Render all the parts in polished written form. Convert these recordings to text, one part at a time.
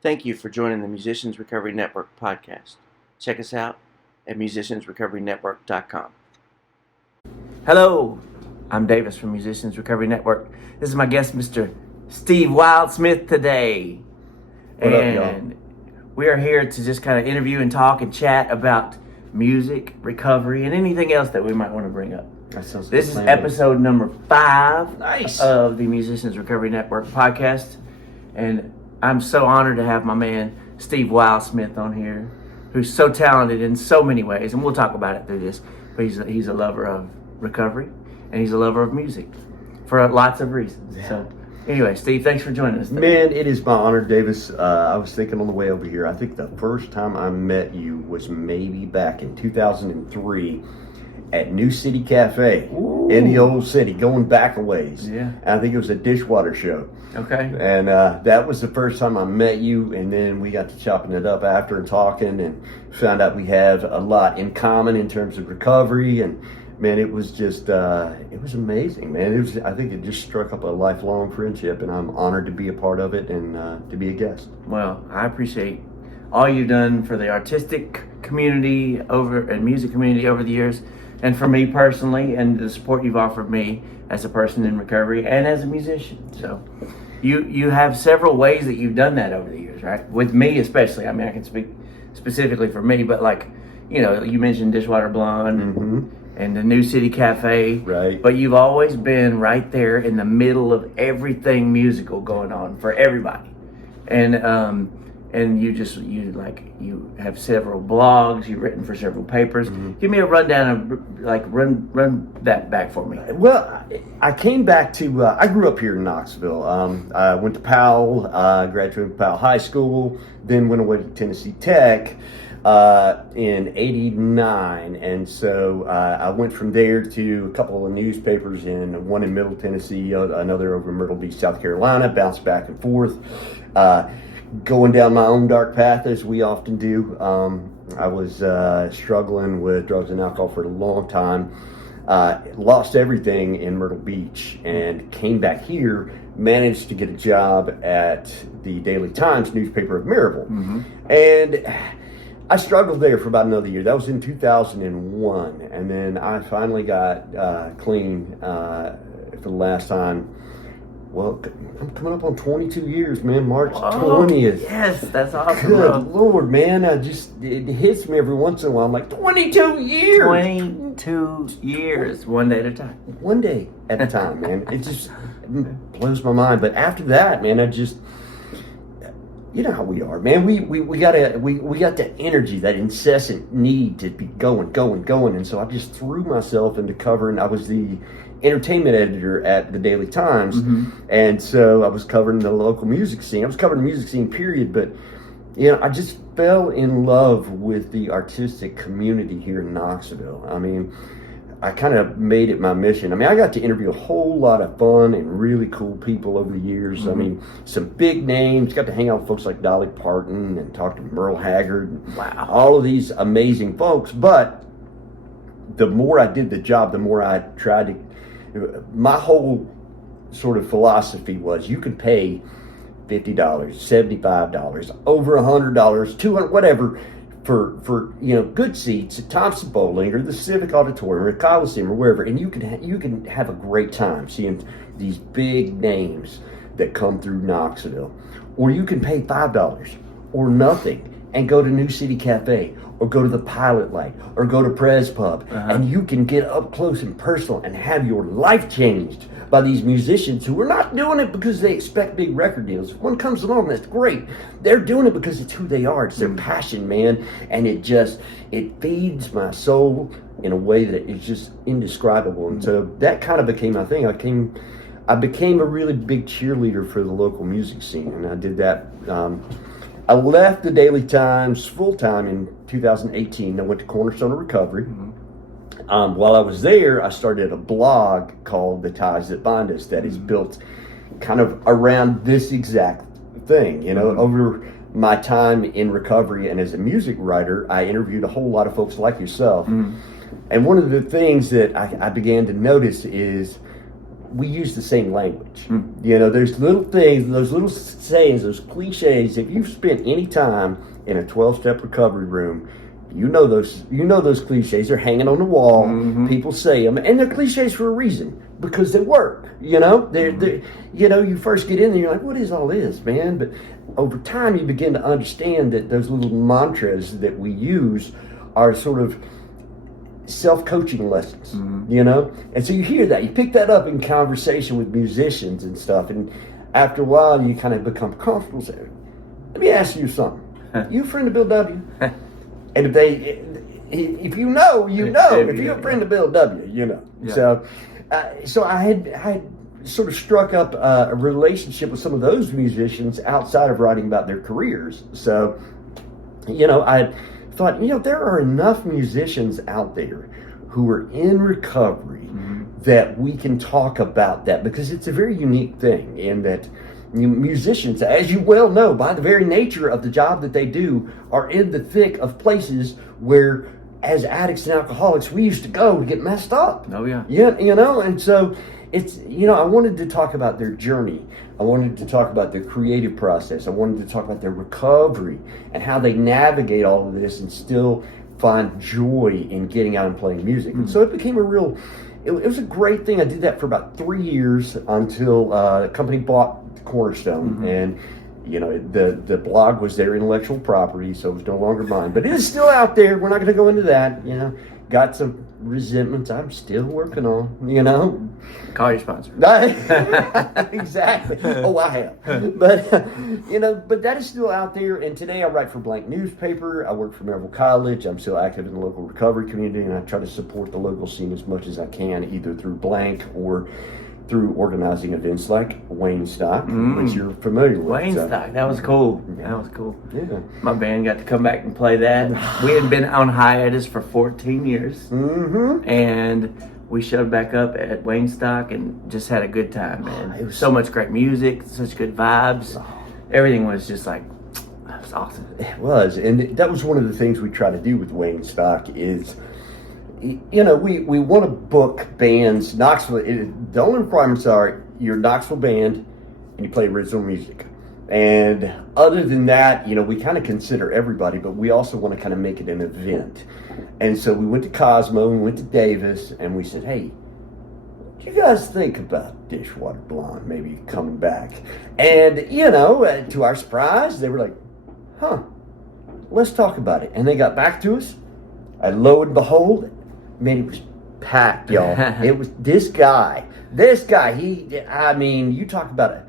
Thank you for joining the Musicians Recovery Network podcast. Check us out at musiciansrecoryrynetwork.com. Hello, I'm Davis from Musicians Recovery Network. This is my guest, Mr. Steve Wildsmith, today. What up, y'all? We are here to just kind of interview and talk and chat about music, recovery, and anything else that we might want to bring up. This is episode number 5 of the Musicians Recovery Network podcast. And I'm so honored to have my man, Steve Wildsmith, on here, who's so talented in so many ways. And we'll talk about it through this. But he's a lover of recovery, and he's a lover of music for lots of reasons. Yeah. So anyway, Steve, thanks for joining us today. Man, it is my honor, Davis. I was thinking on the way over here, I think the first time I met you was maybe back in 2003 at New City Cafe. Ooh. In the old city, going back a ways. Yeah. And I think it was a dishwater show. Okay. And that was the first time I met you, and then we got to chopping it up after and talking, and found out we have a lot in common in terms of recovery. And man, it was just it was amazing, man. I think it just struck up a lifelong friendship, and I'm honored to be a part of it and to be a guest. Well, I appreciate all you've done for the artistic community and music community over the years, and for me personally, and the support you've offered me as a person in recovery and as a musician. So you have several ways that you've done that over the years, right? With me especially. I mean, I can speak specifically for me, but like, you know, you mentioned Dishwater Blonde. Mm-hmm. And the New City Cafe. Right. But you've always been right there in the middle of everything musical going on for everybody. And you have several blogs, you've written for several papers. Mm-hmm. Give me a rundown of, run that back for me. Well, I came back to, I grew up here in Knoxville. I went to Powell, graduated from Powell High School, then went away to Tennessee Tech in 89, and so I went from there to a couple of newspapers, one in Middle Tennessee, another over in Myrtle Beach, South Carolina, bounced back and forth, going down my own dark path as we often do. I was struggling with drugs and alcohol for a long time, lost everything in Myrtle Beach, and came back here, managed to get a job at the Daily Times newspaper of Maryville. Mm-hmm. And I struggled there for about another year. That was in 2001. And then I finally got clean for the last time. Well, I'm coming up on 22 years, man. March 20th. Yes, that's awesome, Good bro. Lord, man. It hits me every once in a while. I'm like, 22 years. 22 years, one day at a time. One day at a time, man. It just blows my mind. But after that, man, you know how we are, man. We got that energy, that incessant need to be going. And so I just threw myself into covering. I was the entertainment editor at the Daily Times. Mm-hmm. And so I was covering the local music scene. I was covering the music scene, period. But, you know, I just fell in love with the artistic community here in Knoxville. I mean, I kind of made it my mission. I mean, I got to interview a whole lot of fun and really cool people over the years. Mm-hmm. I mean, some big names. Got to hang out with folks like Dolly Parton and talk to Merle Haggard. And wow. All of these amazing folks. But the more I did the job, the more I tried to... My whole sort of philosophy was you could pay $50, $75, over $100, $200, whatever, for good seats at Thompson Bowling or the Civic Auditorium or Coliseum or wherever, and you can have a great time seeing these big names that come through Knoxville. Or you can pay $5 or nothing and go to New City Cafe or go to the Pilot Light or go to Prez Pub, and you can get up close and personal and have your life changed by these musicians who are not doing it because they expect big record deals. If one comes along, that's great. They're doing it because it's who they are. It's their passion, man. And it feeds my soul in a way that is just indescribable. And so that kind of became my thing. I became a really big cheerleader for the local music scene, and I did that. I left the Daily Times full-time in 2018. I went to Cornerstone of Recovery. Mm-hmm. While I was there, I started a blog called The Ties That Bind Us that is built kind of around this exact thing. You know, mm-hmm. Over my time in recovery and as a music writer, I interviewed a whole lot of folks like yourself. Mm-hmm. And one of the things that I began to notice is we use the same language. You know, there's little things, those little sayings, those cliches. If you've spent any time in a 12-step recovery room, you know those cliches. They're hanging on the wall. People say them, and they're cliches for a reason, because they work. You know, they're you know, you first get in there, you're like, what is all this, man? But over time, you begin to understand that those little mantras that we use are sort of self-coaching lessons, you know? And so you hear that, you pick that up in conversation with musicians and stuff, and after a while, you kind of become comfortable saying, let me ask you something. You a friend of Bill W? And if you know, you know. If you're a friend of Bill W, you know. Yeah. So I had sort of struck up a relationship with some of those musicians outside of writing about their careers. So, you know, I thought, you know, there are enough musicians out there who are in recovery that we can talk about that, because it's a very unique thing in that musicians, as you well know, by the very nature of the job that they do, are in the thick of places where, as addicts and alcoholics, we used to go to get messed up. Oh, yeah. Yeah, you know, and so it's, you know, I wanted to talk about their journey. I wanted to talk about their creative process. I wanted to talk about their recovery and how they navigate all of this and still find joy in getting out and playing music. And so it became it was a great thing. I did that for about 3 years until a company bought Cornerstone, and you know, the blog was their intellectual property, so it was no longer mine, but it is still out there. We're not going to go into that. You know, got some resentments I'm still working on, you know. Call your sponsor. Exactly. Oh, I have. But you know, but that is still out there. And today I write for Blank newspaper. I work for Maryville College. I'm still active in the local recovery community, and I try to support the local scene as much as I can, either through Blank or through organizing events like Waynestock, which you're familiar with. Waynestock, that was cool. Yeah. That was cool. Yeah. My band got to come back and play that. We had been on hiatus for 14 years, and we showed back up at Waynestock and just had a good time, man. It was so much great music, such good vibes. Everything was just like, that was awesome. It was, and that was one of the things we try to do with Waynestock is, you know, we want to book bands. Knoxville, the only requirements are you're a Knoxville band and you play original music. And other than that, you know, we kind of consider everybody, but we also want to kind of make it an event. And so we went to Cosmo, we went to Davis, and we said, hey, what do you guys think about Dishwater Blonde maybe coming back? And, you know, to our surprise, they were like, huh, let's talk about it. And they got back to us. And lo and behold, man, it was packed, y'all. It was this guy, I mean, you talk about it.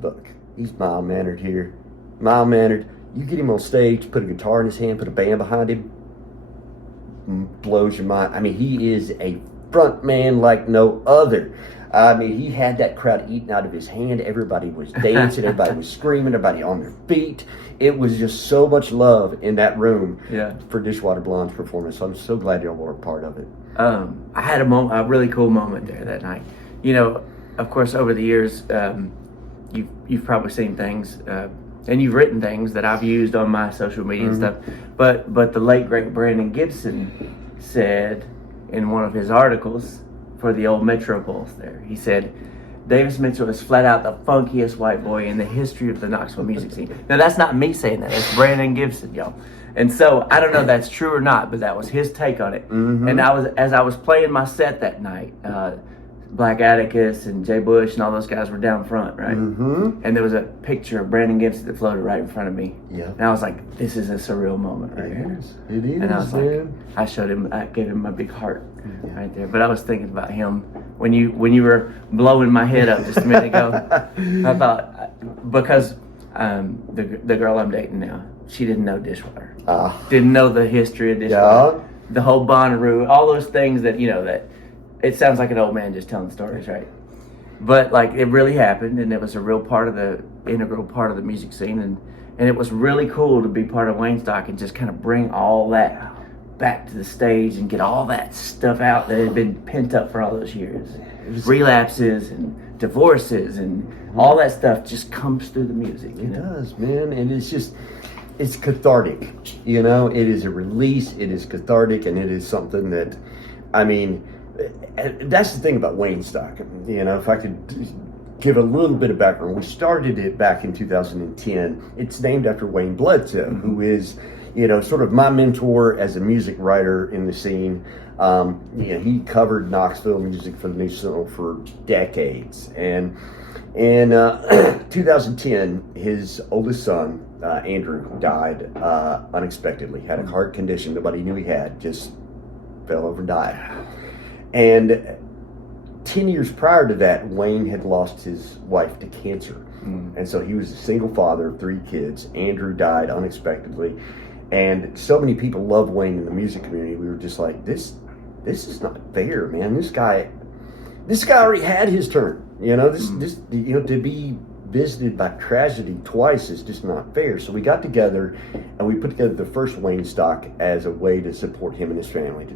Look, he's mild-mannered here. Mild-mannered. You get him on stage, put a guitar in his hand, put a band behind him, blows your mind. I mean, he is a front man like no other. I mean, he had that crowd eating out of his hand. Everybody was dancing. Everybody was screaming. Everybody on their feet. It was just so much love in that room for Dishwater Blonde's performance. So I'm so glad y'all were a part of it. I had a really cool moment there that night. You know, of course, over the years, you've probably seen things, and you've written things that I've used on my social media and stuff. But the late great Brandon Gibson said in one of his articles for the old Metro Pulse there, he said, Davis Mitchell is flat out the funkiest white boy in the history of the Knoxville music scene. Now, that's not me saying that. That's Brandon Gibson, y'all. And so, I don't know if that's true or not, but that was his take on it. And as I was playing my set that night, Black Atticus and Jay Bush and all those guys were down front, right? And there was a picture of Brandon Gibson that floated right in front of me. And I was like, this is a surreal moment right here. It is, and I was like, I gave him my big heart right there. But I was thinking about him when you were blowing my head up just a minute ago. I thought, because the girl I'm dating now, she didn't know Dishwater. Didn't know the history of Dishwater. The whole Bonnaroo, all those things that, you know, that it sounds like an old man just telling stories, right? But like, it really happened, and it was a real integral part of the music scene, and it was really cool to be part of Waynestock and just kind of bring all that back to the stage and get all that stuff out that had been pent up for all those years. Relapses and divorces and all that stuff just comes through the music. It does, man, and it's cathartic. You know, it is a release. It is cathartic, and it is something that, I mean, that's the thing about Wayne Stock. You know, if I could give a little bit of background, we started it back in 2010. It's named after Wayne Bledsoe, who is, you know, sort of my mentor as a music writer in the scene. You know, he covered Knoxville music for the New Sentinel for decades. And in 2010, his oldest son, Andrew, died unexpectedly. Had a heart condition nobody knew he had, just fell over and died. And 10 years prior to that, Wayne had lost his wife to cancer. And so he was a single father of 3 kids. Andrew died unexpectedly. And so many people love Wayne in the music community. We were just like, this is not fair, man. This guy already had his turn. You know, this you know, to be visited by tragedy twice is just not fair. So we got together and we put together the first Wayne Stock as a way to support him and his family.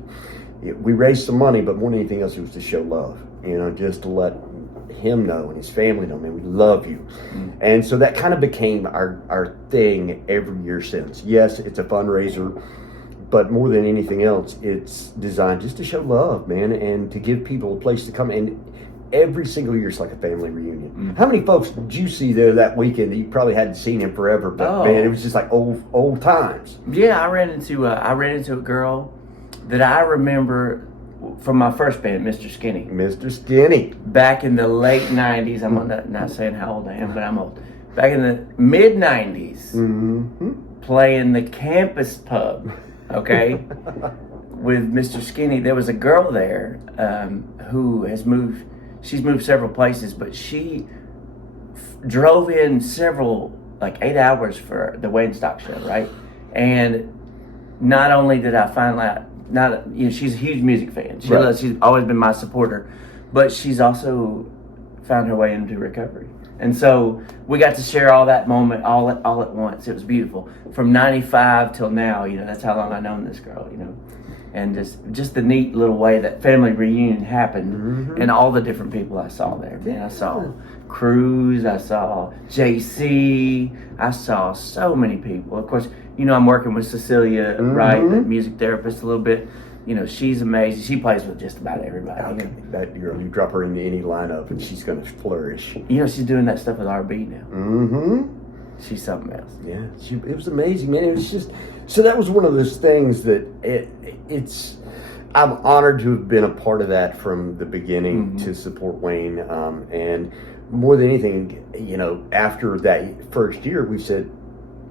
We raised some money, but more than anything else, it was to show love. You know, just to let him know and his family know, man, we love you. And so that kind of became our thing every year since. Yes, it's a fundraiser, but more than anything else, it's designed just to show love, man, and to give people a place to come. And every single year, it's like a family reunion. How many folks did you see there that weekend that you probably hadn't seen him forever? But man, it was just like old times. Yeah, I ran into a girl that I remember from my first band, Mr. Skinny. Mr. Skinny. Back in the late 90s. I'm not saying how old I am, but I'm old. Back in the mid 90s, playing the campus pub, okay, with Mr. Skinny. There was a girl there who has moved. She's moved several places, but she drove in several, like 8 hours for the Wayne Stock show, right? And not only did I find out, she's a huge music fan. She's always been my supporter, but she's also found her way into recovery. And so we got to share all that moment all at once. It was beautiful. From 95 till now, you know, that's how long I've known this girl, you know. And just the neat little way that family reunion happened and all the different people I saw there. Man, I saw Cruz, I saw JC, I saw so many people. Of course, you know, I'm working with Cecilia, right, the music therapist a little bit. You know, she's amazing. She plays with just about everybody. Okay. That girl, you drop her into any lineup and she's going to flourish. You know, she's doing that stuff with RB now. She's something else. Yeah, it was amazing, man. It was just, so that was one of those things that I'm honored to have been a part of that from the beginning to support Wayne. And more than anything, you know, after that first year, we said,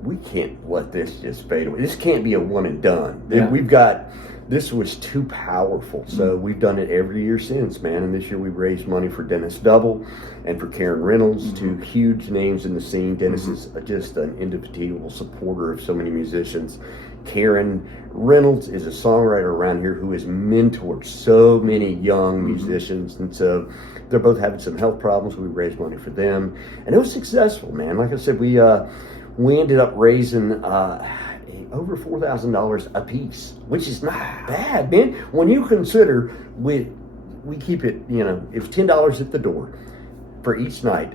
we can't let this just fade away. This can't be a one and done. Yeah. This was too powerful. So we've done it every year since, man. And this year we raised money for Dennis Double and for Karen Reynolds, 2 huge names in the scene. Dennis is just an indefatigable supporter of so many musicians. Karen Reynolds is a songwriter around here who has mentored so many young musicians. And so they're both having some health problems. We raised money for them. And it was successful, man. Like I said, we ended up raising over $4,000 a piece, which is not bad, man. When you consider we keep it, you know, it was $10 at the door for each night.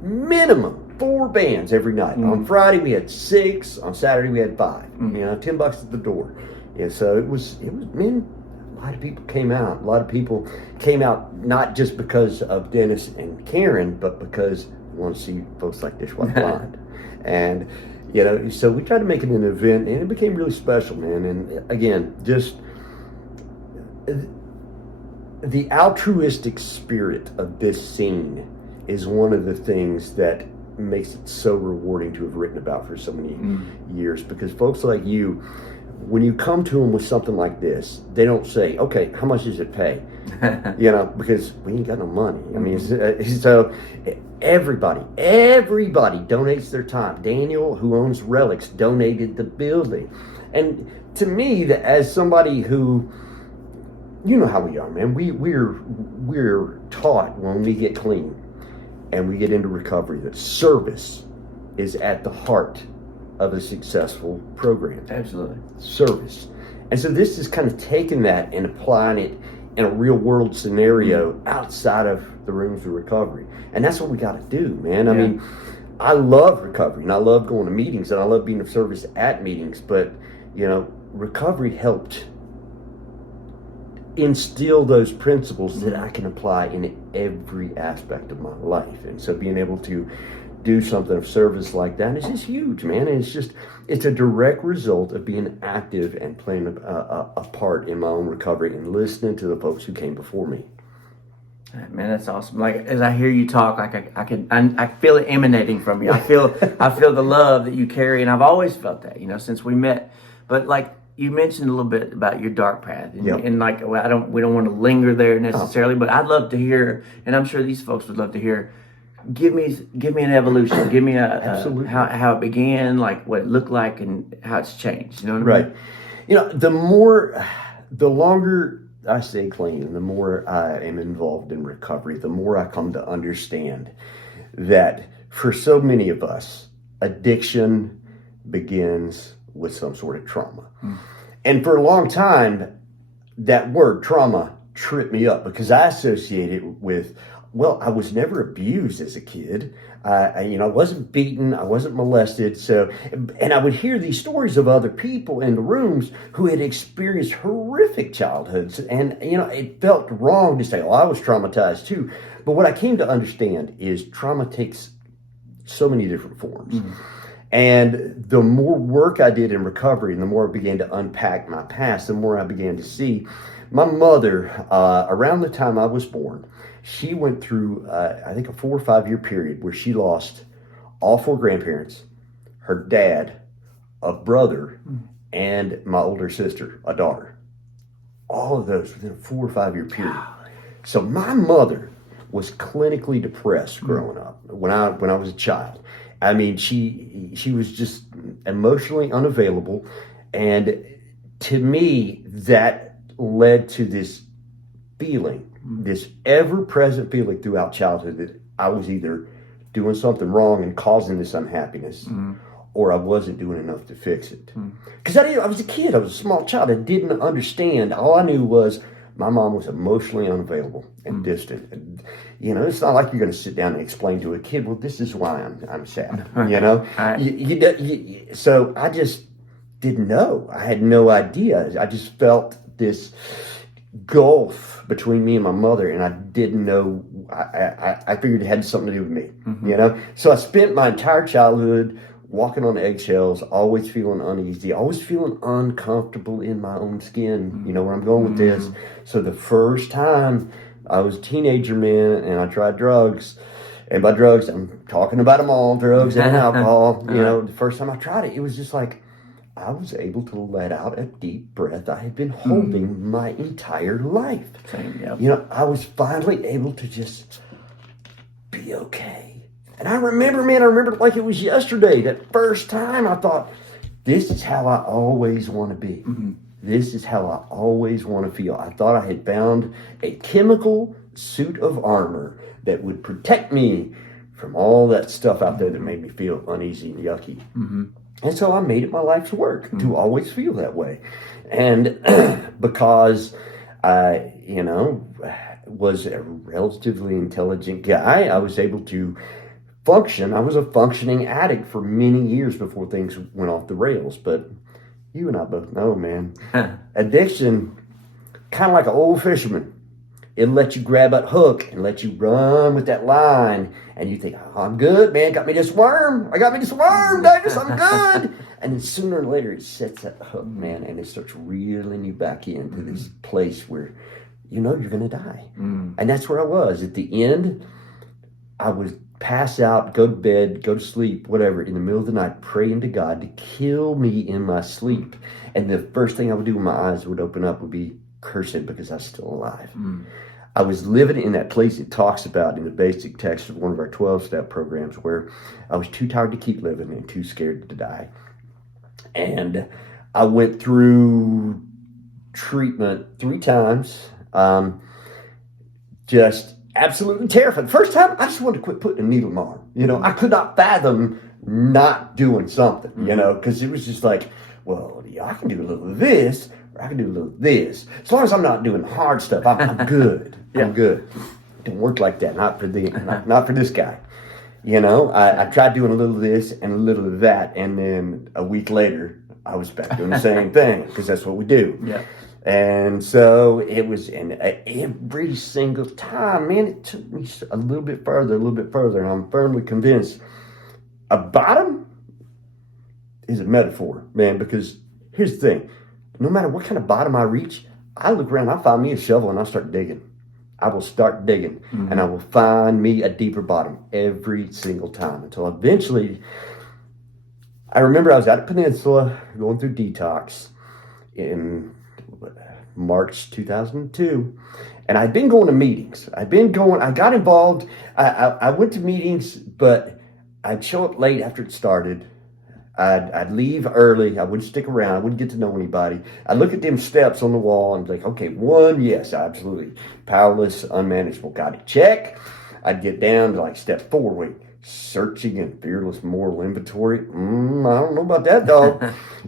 Minimum 4 bands every night. On Friday we had 6. On Saturday we had 5. You know, $10 at the door. Yeah, so it was man. A lot of people came out. A lot of people came out not just because of Dennis and Karen, but because they want to see folks like Dishwater Blind. And, you know, so we tried to make it an event, and it became really special, man. And again, just the altruistic spirit of this scene is one of the things that makes it so rewarding to have written about for so many years. Because folks like you, when you come to them with something like this, they don't say, okay, how much does it pay? You know, because we ain't got no money. I mean, so everybody donates their time. Daniel, who owns Relics, donated the building. And to me, as somebody who, you know how we are, man. We're taught when we get clean and we get into recovery that service is at the heart of a successful program. Absolutely. Service. And so this is kind of taking that and applying it in a real world scenario outside of the rooms of recovery. And that's what we got to do, man. I mean, I love recovery and I love going to meetings and I love being of service at meetings, but, you know, recovery helped instill those principles that I can apply in every aspect of my life. And so being able to do something of service like that is just huge, man. And it's a direct result of being active and playing a part in my own recovery and listening to the folks who came before me. Man, that's awesome. Like, as I hear you talk, like I feel it emanating from you. I feel the love that you carry, and I've always felt that, since we met. But like you mentioned a little bit about your dark path, and like we don't want to linger there necessarily, but I'd love to hear, and I'm sure these folks would love to hear. Give me an evolution. Give me how it began, like what it looked like, and how it's changed. You know what I mean? Right. The longer I stay clean, the more I am involved in recovery, the more I come to understand that for so many of us, addiction begins with some sort of trauma. And for a long time, that word trauma tripped me up because I associate it with, well, I was never abused as a kid. I wasn't beaten. I wasn't molested. And I would hear these stories of other people in the rooms who had experienced horrific childhoods. And, it felt wrong to say, oh, I was traumatized too. But what I came to understand is trauma takes so many different forms. And the more work I did in recovery and the more I began to unpack my past, the more I began to see my mother, around the time I was born, she went through, I think, a 4 or 5 year period where she lost all 4 grandparents, her dad, a brother, and my older sister, a daughter. All of those within a 4 or 5 year period. So my mother was clinically depressed growing up when I was a child. I mean, she was just emotionally unavailable, and to me, that led to this feeling, this ever-present feeling throughout childhood that I was either doing something wrong and causing this unhappiness, or I wasn't doing enough to fix it. Because I was a kid, I was a small child, I didn't understand. All I knew was my mom was emotionally unavailable and distant. And, it's not like you're going to sit down and explain to a kid, well, this is why I'm sad, Right. So I just didn't know. I had no idea. I just felt this gulf between me and my mother, and I didn't know. I figured it had something to do with me, So I spent my entire childhood walking on eggshells, always feeling uneasy, always feeling uncomfortable in my own skin. You know where I'm going with this. So the first time I was a teenager, man, and I tried drugs, and by drugs, I'm talking about them all, drugs and alcohol. The first time I tried it was just like, I was able to let out a deep breath I had been holding my entire life. Same, yep. I was finally able to just be okay. And I remember it like it was yesterday. That first time I thought, this is how I always want to be. This is how I always want to feel. I thought I had found a chemical suit of armor that would protect me from all that stuff out there that made me feel uneasy and yucky. And so I made it my life's work to always feel that way. And because I, was a relatively intelligent guy, I was able to function. I was a functioning addict for many years before things went off the rails. But you and I both know, man, addiction, kind of like an old fisherman. It'll let you grab that hook and let you run with that line. And you think, oh, I'm good, man. Got me this worm. I got me this worm, Davis. I'm good. And then sooner or later, it sets that hook, man, and it starts reeling you back into this place where you're going to die. And that's where I was. At the end, I would pass out, go to bed, go to sleep, whatever, in the middle of the night, praying to God to kill me in my sleep. And the first thing I would do when my eyes would open up would be cursing because I was still alive. I was living in that place it talks about in the basic text of one of our 12-step programs where I was too tired to keep living and too scared to die. And I went through treatment 3 times, just absolutely terrified. The first time, I just wanted to quit putting a needle in my arm. I could not fathom not doing something, because it was just like, well, yeah, I can do a little of this, or I can do a little of this. As long as I'm not doing hard stuff, I'm good. I'm good. It don't work like that. Not for this guy. I tried doing a little of this and a little of that, and then a week later, I was back doing the same thing because that's what we do. Yeah. And so it was, and every single time, man, it took me a little bit further, and I'm firmly convinced a bottom is a metaphor, man, because here's the thing. No matter what kind of bottom I reach, I look around, I find me a shovel, and I start digging. I will start digging, and I will find me a deeper bottom every single time until eventually, I remember I was at a Peninsula going through detox in March 2002, and I'd been going to meetings. I got involved. I went to meetings, but I'd show up late after it started. I'd leave early. I wouldn't stick around. I wouldn't get to know anybody. I'd look at them steps on the wall and be like, okay, 1, yes, absolutely. Powerless, unmanageable, got it, check. I'd get down to like step 4, wait, searching and fearless moral inventory. I don't know about that, dog.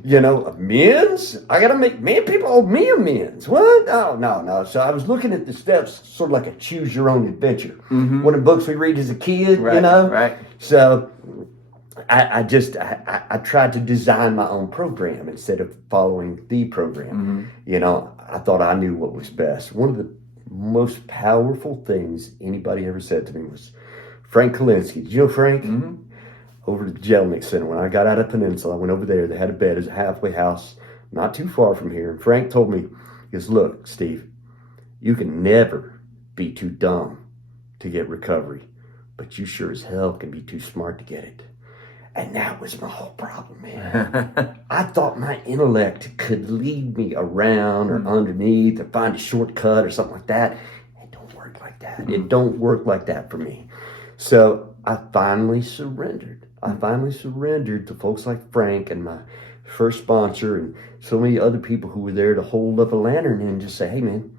Amends? I got to make, man, people owe me amends. What? No. So I was looking at the steps sort of like a choose your own adventure. One of the books we read as a kid, Right. So I tried to design my own program instead of following the program. I thought I knew what was best. One of the most powerful things anybody ever said to me was Frank Kalinsky. Did you know Frank? Over at the Jellinek Center. When I got out of Peninsula, I went over there. They had a bed. It was a halfway house, not too far from here. And Frank told me, he goes, look, Steve, you can never be too dumb to get recovery, but you sure as hell can be too smart to get it. And that was my whole problem, man. I thought my intellect could lead me around or underneath or find a shortcut or something like that. It don't work like that. It don't work like that for me. So I finally surrendered. To folks like Frank and my first sponsor and so many other people who were there to hold up a lantern and just say, hey, man,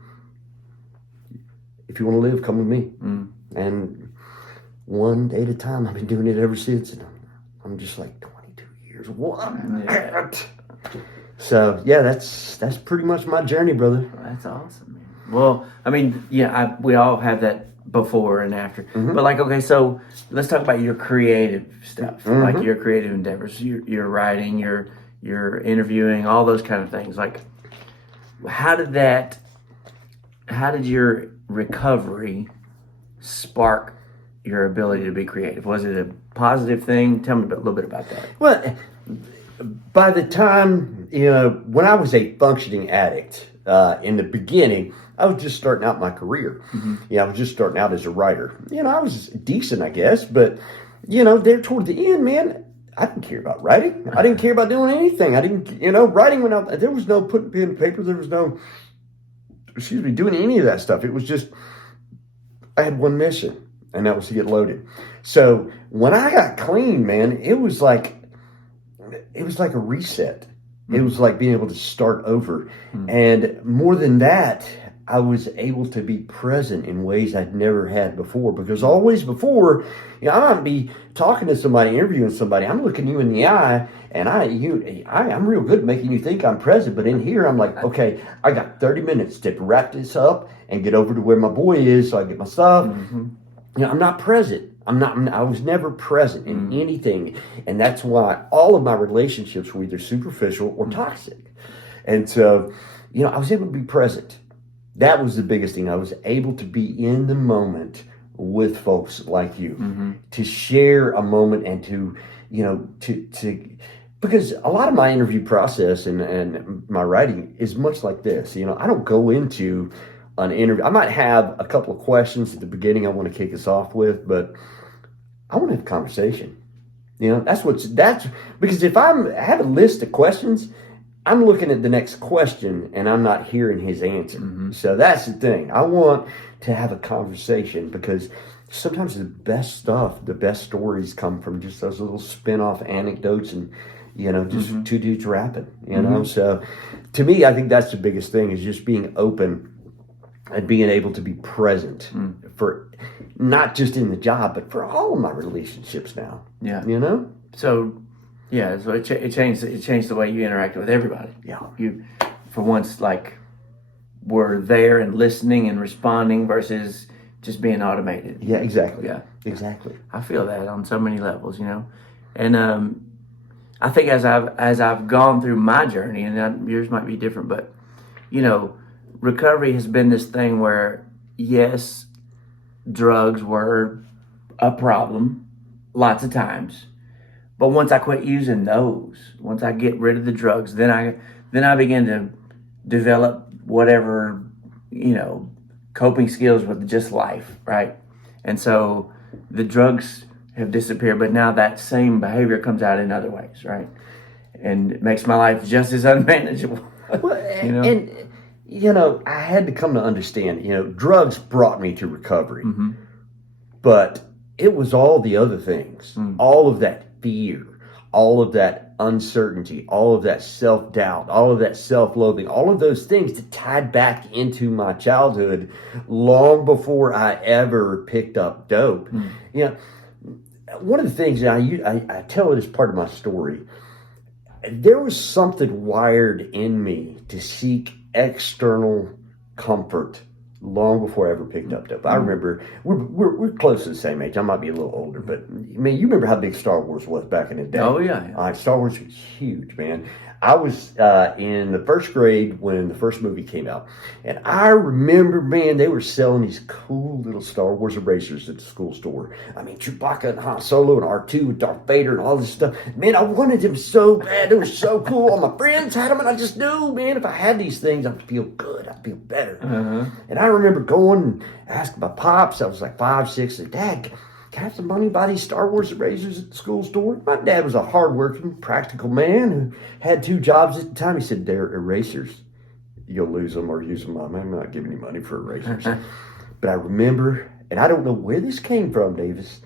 if you want to live, come with me. And one day at a time, I've been doing it ever since. And I'm just like 22 years. What? Yeah. So yeah, that's pretty much my journey, brother. That's awesome, man. Well, I mean, yeah, we all have that before and after. But like, okay, so let's talk about your creative stuff, like your creative endeavors, your writing, your interviewing, all those kind of things. Like, how did your recovery spark your ability to be creative? Was it a positive thing? Tell me a little bit about that. Well, by the time, when I was a functioning addict, in the beginning, I was just starting out my career. I was just starting out as a writer. I was decent, I guess, but, there toward the end, man, I didn't care about writing. I didn't care about doing anything. I didn't, writing went out, there was no putting pen to paper. There was no, doing any of that stuff. It was just, I had one mission. And that was to get loaded. So when I got clean, man, it was like a reset. It was like being able to start over. And more than that, I was able to be present in ways I'd never had before. Because always before, I might be talking to somebody, interviewing somebody, I'm looking you in the eye, and I'm real good at making you think I'm present. But in here, I'm like, okay, I got 30 minutes to wrap this up and get over to where my boy is so I get my stuff. I'm not present. I was never present in anything. And that's why all of my relationships were either superficial or toxic. And so, I was able to be present. That was the biggest thing. I was able to be in the moment with folks like you, to share a moment and to because a lot of my interview process and my writing is much like this. I don't go into an interview. I might have a couple of questions at the beginning I want to kick us off with, but I want to have a conversation. That's because if I have a list of questions, I'm looking at the next question and I'm not hearing his answer. So that's the thing. I want to have a conversation because sometimes the best stuff, the best stories come from just those little spin-off anecdotes and, just two dudes rapping, So to me, I think that's the biggest thing is just being open and being able to be present for not just in the job, but for all of my relationships now. Yeah. So, so it changed the way you interacted with everybody. Yeah. You, for once, like, were there and listening and responding versus just being automated. Yeah, exactly. Yeah. Exactly. I feel that on so many levels, And I think as I've gone through my journey, and yours might be different, but recovery has been this thing where, yes, drugs were a problem lots of times. But once I quit using those, once I get rid of the drugs, then I begin to develop whatever, coping skills with just life, right? And so the drugs have disappeared, but now that same behavior comes out in other ways, right? And it makes my life just as unmanageable. Well, and I had to come to understand, drugs brought me to recovery, but it was all the other things, all of that fear, all of that uncertainty, all of that self-doubt, all of that self-loathing, all of those things that tied back into my childhood long before I ever picked up dope. One of the things that I tell it as part of my story, there was something wired in me to seek external comfort long before I ever picked up dope. I remember we're close to the same age. I might be a little older, but you remember how big Star Wars was back in the day? Oh yeah. Star Wars was huge, man. I was in the first grade when the first movie came out, and I remember, man, they were selling these cool little Star Wars erasers at the school store. Chewbacca and Han Solo and R2 and Darth Vader and all this stuff. Man, I wanted them so bad. They were so cool. All my friends had them, and I just knew, man, if I had these things, I'd feel good. I'd feel better. And I remember going and asking my pops. I was like 5, 6, and Dad, can I have some money to buy these Star Wars erasers at the school store? My dad was a hardworking, practical man who had 2 jobs at the time. He said, they're erasers. You'll lose them or use them, Mom. I'm not giving you money for erasers. But I remember, and I don't know where this came from, Davis,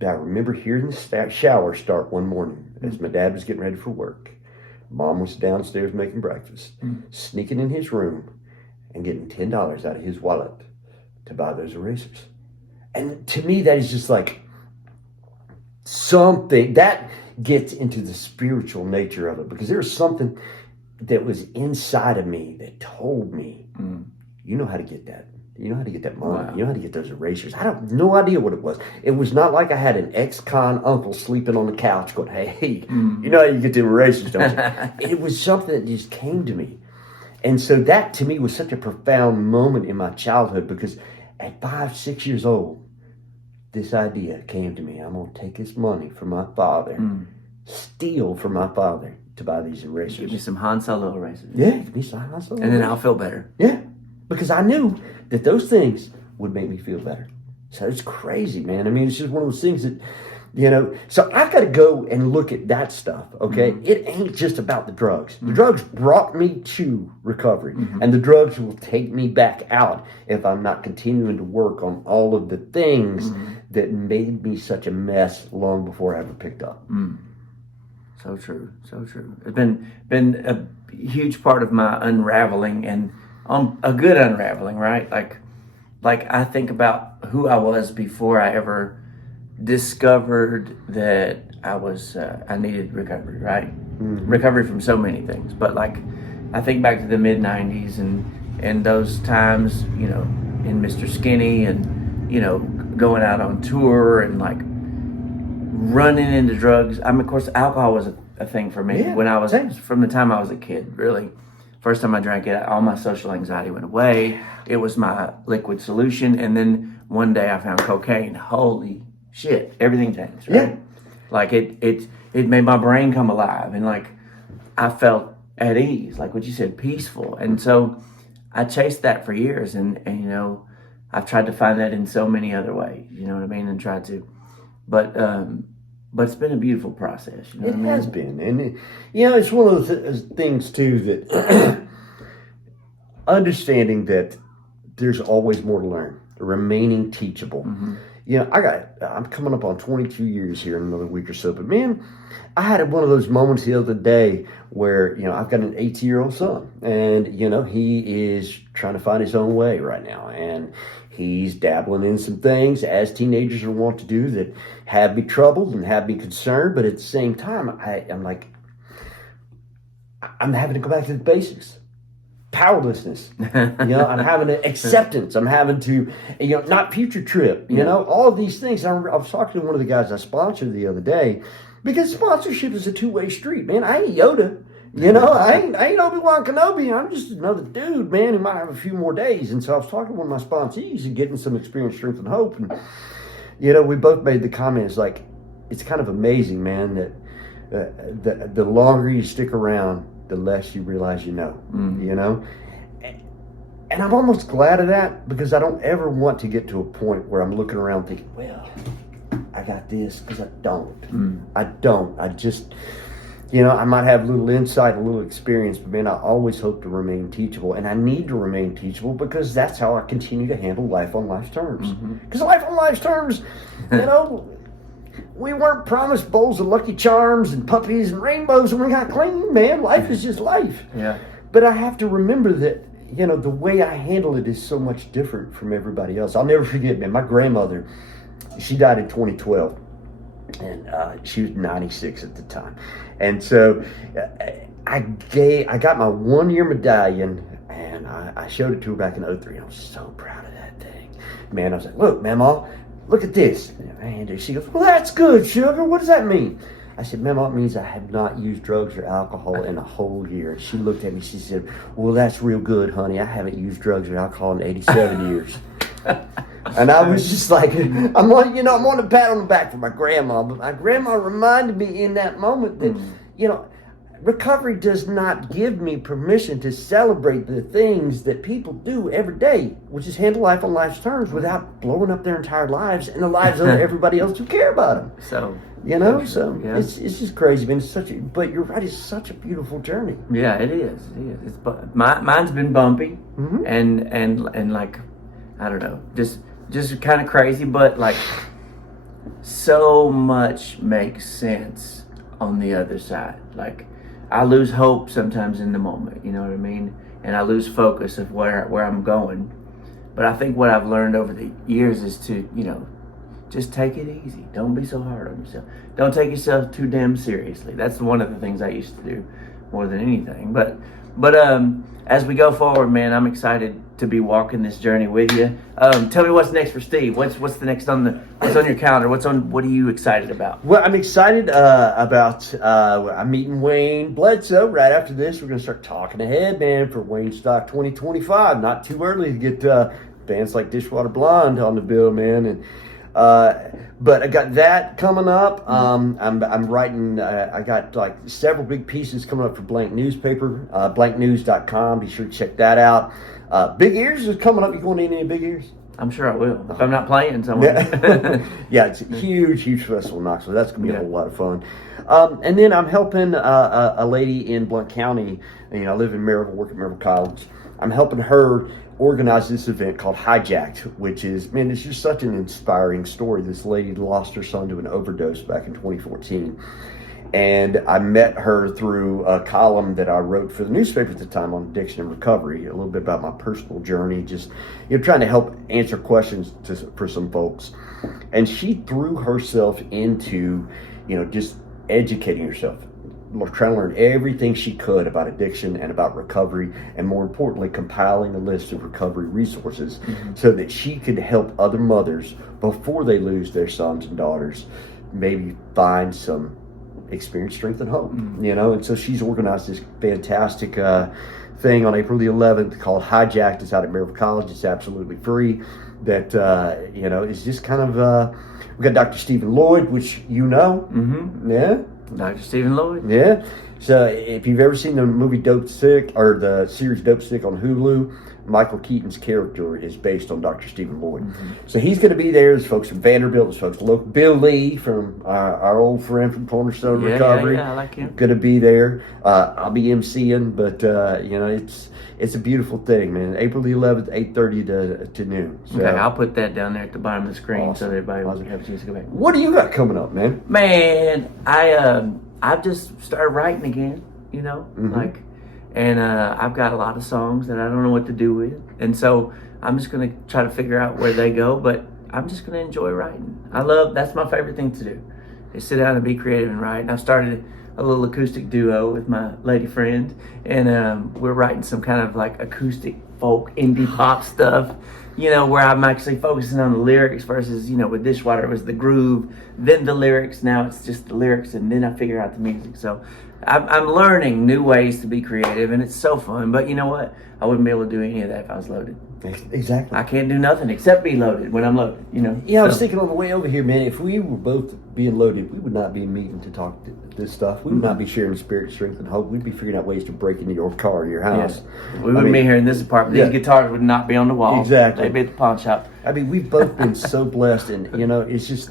but I remember hearing the shower start one morning as my dad was getting ready for work. Mom was downstairs making breakfast, sneaking in his room and getting $10 out of his wallet to buy those erasers. And to me, that is just like something that gets into the spiritual nature of it, because there was something that was inside of me that told me, you know how to get that. You know how to get that money. Wow. You know how to get those erasers. I have no idea what it was. It was not like I had an ex-con uncle sleeping on the couch going, hey, you know how you get the erasers, don't you? It was something that just came to me. And so that to me was such a profound moment in my childhood, because at 5, 6 years old, this idea came to me. I'm going to take this money from my father, steal from my father to buy these erasers. Give me some Han Solo erasers. Yeah, give me some Han Solo. And then I'll feel better. Yeah, because I knew that those things would make me feel better. So it's crazy, man. It's just one of those things that, so I got to go and look at that stuff, okay? It ain't just about the drugs. The drugs brought me to recovery, and the drugs will take me back out if I'm not continuing to work on all of the things that made me such a mess long before I ever picked up. So true, so true. It's been a huge part of my unraveling, and a good unraveling, right? Like I think about who I was before I ever discovered that I needed recovery, right? Recovery from so many things. But like, I think back to the mid-90s and those times, in Mr. Skinny and, going out on tour and like running into drugs. Of course, alcohol was a thing for me when I was, from the time I was a kid, really. First time I drank it, all my social anxiety went away. It was my liquid solution. And then one day I found cocaine. Holy shit, everything changed, right? Yeah. Like it made my brain come alive, and like I felt at ease, like what you said, peaceful. And so I chased that for years, and I've tried to find that in so many other ways, and tried to, but it's been a beautiful process. It has been, and it's one of those things too that understanding that there's always more to learn, remaining teachable. I'm coming up on 22 years here in another week or so, but man, I had one of those moments the other day where, I've got an 18-year-old son, and, he is trying to find his own way right now, and he's dabbling in some things, as teenagers are wont to do, that have me troubled and have me concerned, but at the same time, I'm like, I'm having to go back to the basics. Powerlessness, I'm having to acceptance. I'm having to, not future trip, all of these things. I was talking to one of the guys I sponsored the other day, because sponsorship is a two-way street, man. I ain't Yoda. You know, I ain't Obi-Wan Kenobi. I'm just another dude, man, who might have a few more days. And so I was talking to one of my sponsees and getting some experience, strength, and hope. And, you know, we both made the comments like, it's kind of amazing, man, that the longer you stick around, the less you realize you know, you know? And I'm almost glad of that because I don't ever want to get to a point where I'm looking around thinking, well, I got this, because I don't. I don't. I just, you know, I might have a little insight, a little experience, but man, I always hope to remain teachable. And I need to remain teachable because that's how I continue to handle life on life's terms. Because life on life's terms, you know, we weren't promised bowls of Lucky Charms and puppies and rainbows when we got clean, man. Life is just life. Yeah. But I have to remember that, you know, the way I handle it is so much different from everybody else. I'll never forget, man, my grandmother, she died in 2012, and she was 96 at the time. And so I got my 1-year medallion, and I showed it to her back in 03, and I was so proud of that thing. Man, I was like, look, Mama, look at this. And she goes, well, that's good, sugar. What does that mean? I said, Mama, it means I have not used drugs or alcohol in a whole year. And she looked at me, she said, well, that's real good, honey. I haven't used drugs or alcohol in 87 years. And I was just like, I'm on a pat on the back for my grandma. But my grandma reminded me in that moment that, you know, recovery does not give me permission to celebrate the things that people do every day, which is handle life on life's terms without blowing up their entire lives and the lives of everybody else who care about them. So, you know, it's just crazy, man. But you're right, it's such a beautiful journey. Yeah, it is. It's mine's been bumpy and like, I don't know, just kind of crazy, but like so much makes sense on the other side. Like, I lose hope sometimes in the moment, you know what I mean? And I lose focus of where I'm going. But I think what I've learned over the years is to, you know, just take it easy. Don't be so hard on yourself. Don't take yourself too damn seriously. That's one of the things I used to do more than anything. But as we go forward, man, I'm excited to be walking this journey with you. Tell me what's next for Steve. What's the next what's on your calendar? What are you excited about? Well, I'm excited about I'm meeting Wayne Bledsoe right after this. We're going to start talking ahead, man, for Wayne Stock 2025. Not too early to get bands like Dishwater Blonde on the bill, man. And but I got that coming up. I'm writing. I got like several big pieces coming up for Blank Newspaper, blanknews.com. Be sure to check that out. Big Ears is coming up. You going to any Big Ears? I'm sure I will. If I'm not playing somewhere. Yeah, it's a huge festival in Knoxville. That's going to be a whole lot of fun. And then I'm helping a lady in Blount County. You know, I live in Maryville, work at Maryville College. I'm helping her organize this event called Hijacked, which is, man, it's just such an inspiring story. This lady lost her son to an overdose back in 2014. And I met her through a column that I wrote for the newspaper at the time on addiction and recovery, a little bit about my personal journey, just, you know, trying to help answer questions for some folks. And she threw herself into, you know, just educating herself, trying to learn everything she could about addiction and about recovery, and more importantly, compiling a list of recovery resources so that she could help other mothers before they lose their sons and daughters, maybe find some experience, strength, and hope, you know. And so she's organized this fantastic thing on April the 11th called Hijacked. It's out at Maryville College. It's absolutely free. That you know, is just kind of we got Dr. Stephen Lloyd, which you know, yeah, Dr. Stephen Lloyd, yeah. So if you've ever seen the movie Dope Sick or the series Dope Sick on Hulu, Michael Keaton's character is based on Dr. Stephen Lloyd. So he's going to be there. There's folks from Vanderbilt. There's folks local. Bill Lee from our old friend from Cornerstone Recovery. Yeah, I like him. Going to be there. I'll be emceeing, but you know, it's a beautiful thing, man. April the 11th, 8:30 to noon. So, okay, I'll put that down there at the bottom of the screen so that everybody will have a chance to go back. What do you got coming up, man? Man, I've just started writing again, you know, like, and I've got a lot of songs that I don't know what to do with, and so I'm just gonna try to figure out where they go, but I'm just gonna enjoy writing. That's my favorite thing to do, is sit down and be creative and write. And I've started a little acoustic duo with my lady friend, and we're writing some kind of like acoustic folk indie pop stuff, you know, where I'm actually focusing on the lyrics versus, you know, with Dishwater it was the groove, then the lyrics. Now it's just the lyrics, and then I figure out the music. So I'm learning new ways to be creative, and it's so fun. But you know what? I wouldn't be able to do any of that if I was loaded. Exactly. I can't do nothing except be loaded when I'm loaded, you know? Yeah, I was thinking on the way over here, man, if we were both being loaded, we would not be meeting to talk this stuff. We would not be sharing spirit, strength, and hope. We'd be figuring out ways to break into your car or your house. Yeah. We wouldn't be here in this apartment. These guitars would not be on the wall. Exactly. They'd be at the pawn shop. I mean, we've both been so blessed, and, you know, it's just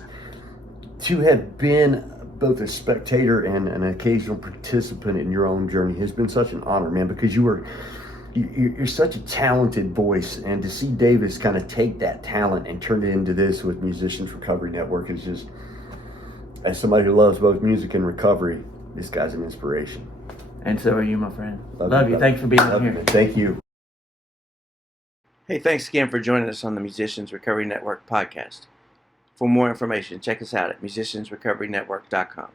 to have been both a spectator and an occasional participant in your own journey has been such an honor, man, because you're such a talented voice, and to see Davis kind of take that talent and turn it into this with Musicians Recovery Network is just, as somebody who loves both music and recovery, this guy's an inspiration. And so are you, my friend. Love you. Thanks for being here. Thank you. Hey, thanks again for joining us on the Musicians Recovery Network podcast. For more information, check us out at musiciansrecoverynetwork.com.